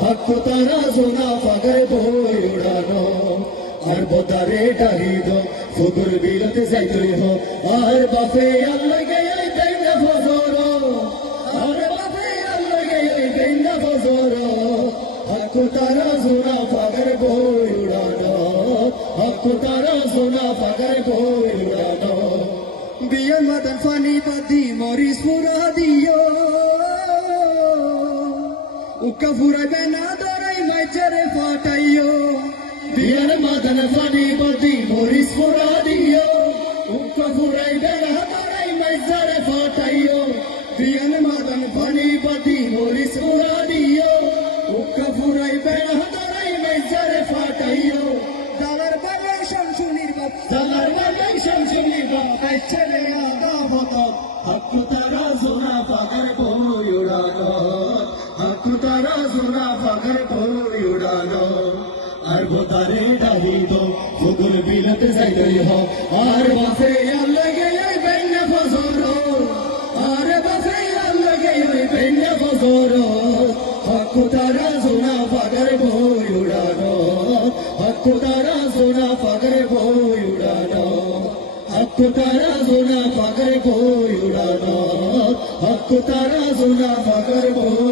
হক তারা সোনা ফাগর বই উড়ানো আর বোতারে ডাহিদ ফুগুর বিলতে যাইতই হো আর বাপে আল্লাহ গেই বেঙ্গা ফজর আর বাপে আল্লাহ গেই বেঙ্গা ফজর হক তারা সোনা ফাগর বই উড়ানো হক তারা সোনা ফাগর বই উড়ানো বিয়ার মাদান ফানি বাদি মরিস পুরা দিও উকা ফুরাইবে না দরাই মাইচারে ফাটাইও বিয়ার মাদান ফানি বাদি মরিস পুরা দিও উকা ফুরাইবে না দরাই মাইচারে ফাটাইও বিয়ার মাদান ফানি বাদি মরিস পুরা দিও উকা ফুরাইবে না দরাই মাইচারে ফাটাইও দালার বালাই শামসুনির বাপ দালার বালাই শামসুনির বাপ ছেলে আদা হতো হক তারা সোনা ফাগর বই উড়ানো হক তারা সোনা ফাগর বই উড়ানো আর বোতারে ডাহিদ ফুগুর বিলতে যাইতই হো আর বাপে আল্লাহ গেই বেঙ্গা ফজর আর বাপে আল্লাহ গেই বেঙ্গা ফজর হক তারা সোনা ফাগর বই উড়ানো হক তারা সোনা ফাগর বই উড়ানো হক তারা সোনা ফাগর বই উড়ানো হক তারা সোনা ফাগর বই